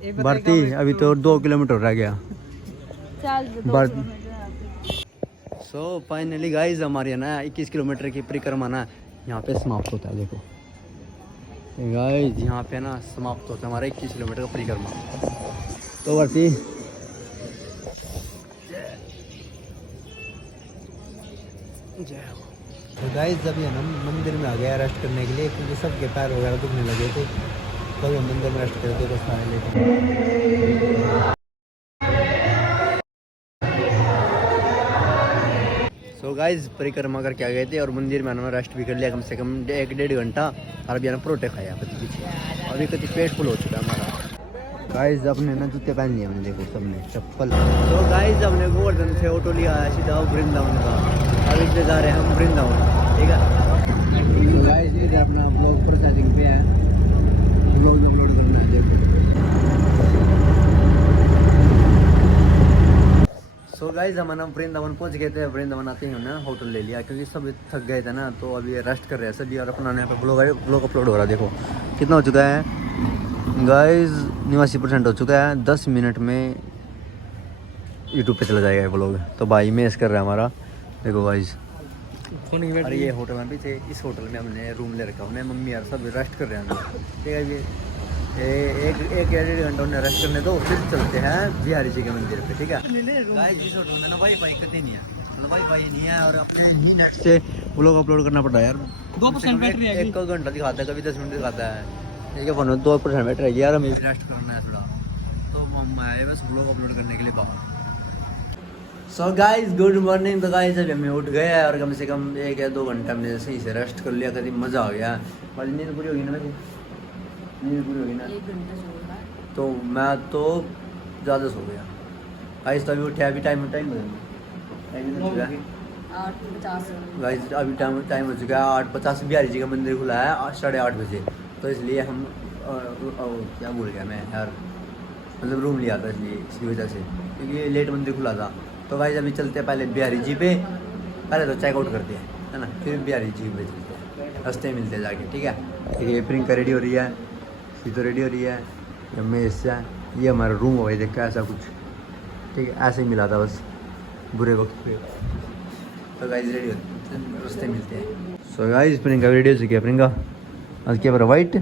भारती अभी तो 2 किलोमीटर रह गया। सो फाइनली गाइस हमारी है ना 21 किलोमीटर की परिक्रमा ना यहाँ पे समाप्त होता है। देखो गाइस यहाँ पे ना समाप्त होता है हमारा 21 किलोमीटर का परिक्रमा। तो भारती तो गाइस जब ये ना मंदिर में आ गया रेस्ट करने के लिए क्योंकि सबके पैर वगैरह दुखने लगे थे तो हम मंदिर में रेस्ट करते तो सारे लेके। सो गाइस परिक्रमा करके आ गए थे और मंदिर में हमने रेस्ट भी कर लिया कम से कम 1-1.5 घंटा और अभी परोठे खाया पीछे अभी कति पेट फुल हो चुका है हमारा। गाइस अपने ना जूते पहन लिए हमने देखो सबने चप्पल। तो गाइस हमने गोवर्धन से ऑटो लिया है सीधा वृंदावन का। अभी से जा रहे हैं हम वृंदावन ठीक है। तो गाइस इधर अपना ब्लॉग प्रोसेसिंग पे है ब्लॉग अपलोड करना है देखो। सो गाइस हम ना वृंदावन पहुंच गए थे। वृंदावन आते ही हमने होटल ले लिया क्योंकि सब थक गए थे ना तो अभी रेस्ट कर रहे हैं सभी और अपना यहाँ पे ब्लॉग अपलोड हो रहा है। देखो कितना हो चुका है गाइस 89% हो चुका है। 10 मिनट में यूट्यूब पे चला जाएगा ब्लॉग। तो भाई मेस कर रहा है हमारा देखो गाइस। अरे ये होटल में भी थे इस होटल में हमने रूम ले रखा हमने मम्मी यार सब रेस्ट कर रहे हैं ठीक है। एक 1-1.5 घंटा उन्हें रेस्ट करने दो फिर चलते हैं बिहारी जी के मंदिर पे ठीक है। गाइस इस होटल में ना वाईफाई कभी नहीं है मतलब वाईफाई नहीं है और अपने ही नेट से व्लॉग अपलोड करना पड़ता है यार। 2% बैटरी है 1 घंटा दिखाता है कभी 10 मिनट दिखाता है ठीक है। फोन में 2% बैटरी है यार हमें रेस्ट करना है थोड़ा तो हम आए बस व्लॉग अपलोड करने के लिए बाहर। So guys good morning. तो गाइस अभी हमें उठ गए और कम से कम 1 या 2 घंटा हमने सही से रेस्ट कर लिया कभी मज़ा आ गया। वाली नींद पूरी होगी ना वैसे नींद पूरी होगी ना 1 घंटा सो गया तो मैं तो ज़्यादा सो गया। गाइस तो अभी उठे अभी टाइम हो चुका है 8:50। गाइस अभी टाइम हो चुका है 8:50। बिहारी जी का मंदिर खुला है 8:30 बजे तो इसलिए हम क्या भूल गया मैं यार मतलब रूम लिया था इसलिए इसकी वजह से क्योंकि लेट मंदिर खुला था। तो गाइस अभी चलते हैं पहले बिहारी जी पे पहले तो चेकआउट करते हैं है ना फिर बिहारी जी पे चलते हैं रास्ते मिलते हैं जाके ठीक है। ये प्रियंका रेडी हो रही है सीतो रेडी हो रही है रमेश है ये हमारा रूम हो भाई देखा ऐसा कुछ ठीक है ऐसे ही मिला था बस बुरे वक्त पे। तो गाइस रेडी होते रास्ते मिलते हैं। सो गाइस प्रियंका रेडी हो चुकी है। प्रियंका आज क्या पर वाइट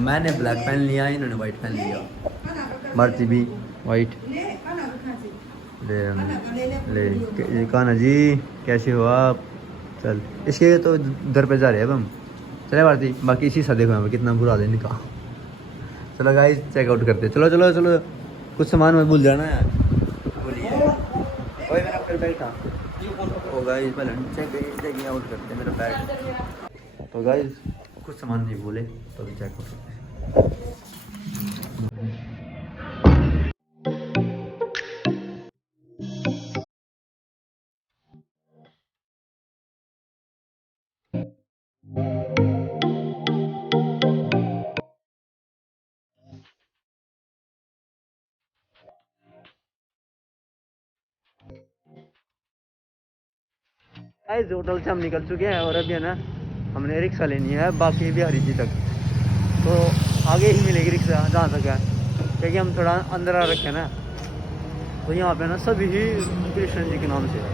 मैंने ब्लैक पहन लिया इन्होंने वाइट पहन लिया। भारती भी वाइट ले कान्हा जी कैसे हो आप। चल इसके तो दर पे जा रहे हैं अब हम चले भारती बाकी इसी सा देखो यहाँ पे कितना बुरा दिन का। चलो गाइस चेकआउट करते चलो चलो चलो कुछ सामान में भूल जाना है बोलिए ओए मेरा फिर बैठा ओ गाइस पहले चेक आउट करते मेरा बैग। तो गाइस कुछ सामान नहीं भूले तो भी चेकआउट करते। गाइस होटल से हम निकल चुके हैं और अभी है ना हमने रिक्शा लेनी है बाकी बिहारी जी तक तो आगे ही मिलेगी रिक्शा जहाँ तक है क्योंकि हम थोड़ा अंदर आ रखे हैं ना। तो यहाँ पे ना सभी ही कृष्ण जी के नाम से है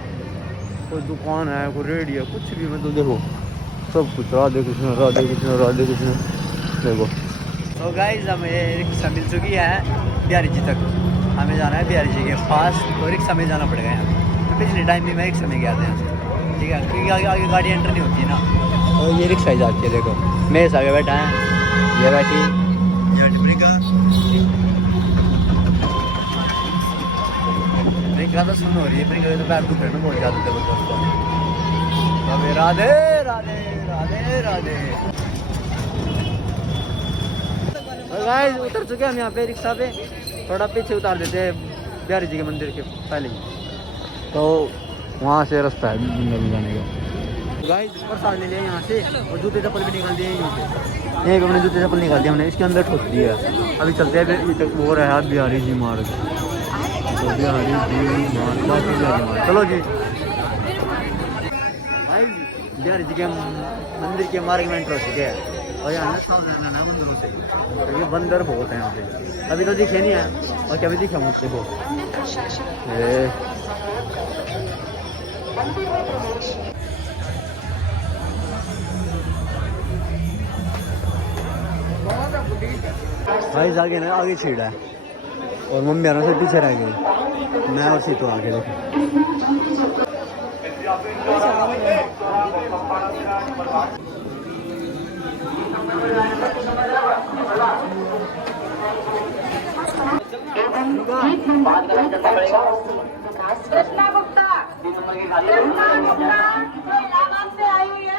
कोई दुकान है कोई रेडी है कुछ भी मतलब देखो सब कुछ राधे कृष्ण राधे कृष्ण राधे कृष्ण देखो। तो गाइस हमें रिक्शा मिल चुकी है बिहारी जी तक हमें जाना है बिहारी जी के पास तो रिक्शा में जाना पड़ेगा यहाँ तो पिछले टाइम भी मैं रिक्शा में गया था ठीक है क्योंकि आगे आगे गाड़ी एंटर नहीं होती है ना तो ये रिक्शा ही जाती है। देखो मेरे से आगे बैठा है ये बैठी प्रियंका तो सुन हो रही है प्रियंका तो पैर दुख रहे ना बहुत ज़्यादा जबरदस्त। अबे राधे राधे राधे राधे। गाइस उतर चुके हम यहाँ पे रिक्शा पे थोड़ा पीछे उतार देते हैं बिहारी जी के मंदिर के पहले ही तो वहाँ से रास्ता है वृंदावन जाने का। गाइस प्रसाद ले लिया यहाँ से और जूते चप्पल भी निकाल दिए यहीं पे हमने जूते चप्पल निकाल दिया हमने इसके अंदर ठोक दिया। अभी चलते हैं वो रहा बिहारी जी मार्ग तो बिहारी जी मार्ग चलो जी भाई बिहारी जी के मंदिर के मार्ग में एंटर हो चुके हैं और यहाँ ना सावधान रहना बंदरों से, क्योंकि बंदर बहुत हैं यहाँ पे। अभी तो दिखे नहीं है, और कभी दिखा मुझसे देखो ये। भाई आगे ना आगे छीड़ा है, और मम्मी यारों से पीछे रह गई, मैं और सीतो आगे देखो। कृष्णा गुप्ता इलाहाबाद से आई हुई है।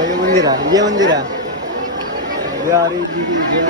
ये मंदिर है, ये मंदिर है। बिहारी जी की जय।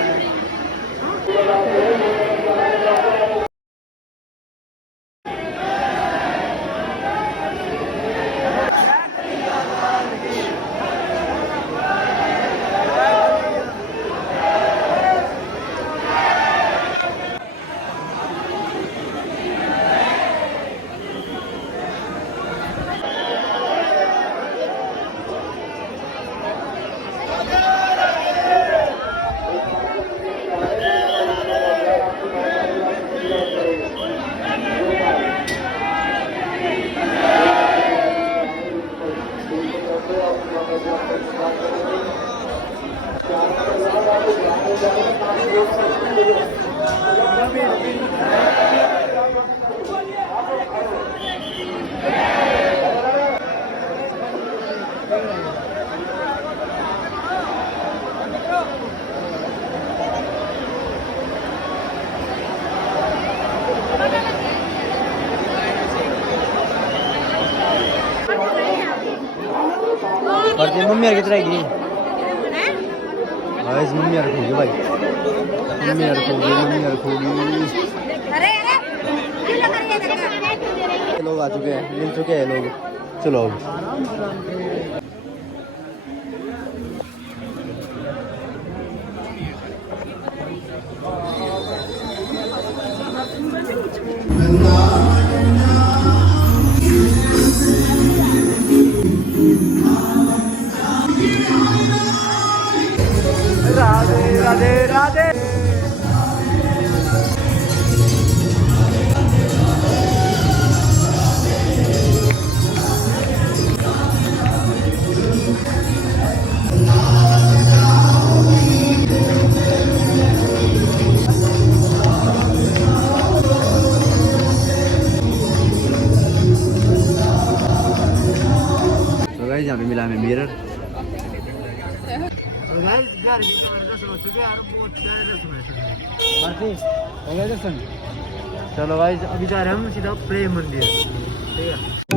और ये मम्मी यार कितना है भाई, मम्मी यार रखोगी भाई, मम्मी यार रखोगी, मम्मी यार रखोगी। लोग आ चुके हैं, मिल चुके हैं लोग, चलो राधे राधे राधे। तो गाइस यहाँ पे मिला हमें मिरर। चलो भाई अभी जा रहे हैं हम सीधा प्रेम मंदिर, ठीक है।